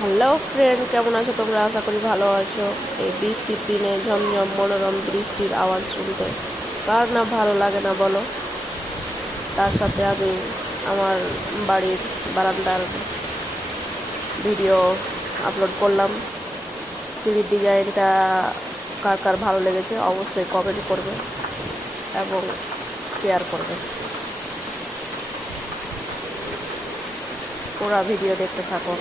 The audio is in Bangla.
হ্যালো ফ্রেন্ড, কেমন আছো তোমরা? আশা করি ভালো আছো। এই বৃষ্টির দিনে ঝমঝম মনোরম বৃষ্টির আওয়াজ শুনতে কার না ভালো লাগে না বলো। তার সাথে আমি আমার বাড়ির বারান্দার ভিডিও আপলোড করলাম। সিঁড়ির ডিজাইনটা কার কার ভালো লেগেছে অবশ্যই কমেন্ট করবে এবং শেয়ার করবে। পুরো ভিডিও দেখতে থাকো।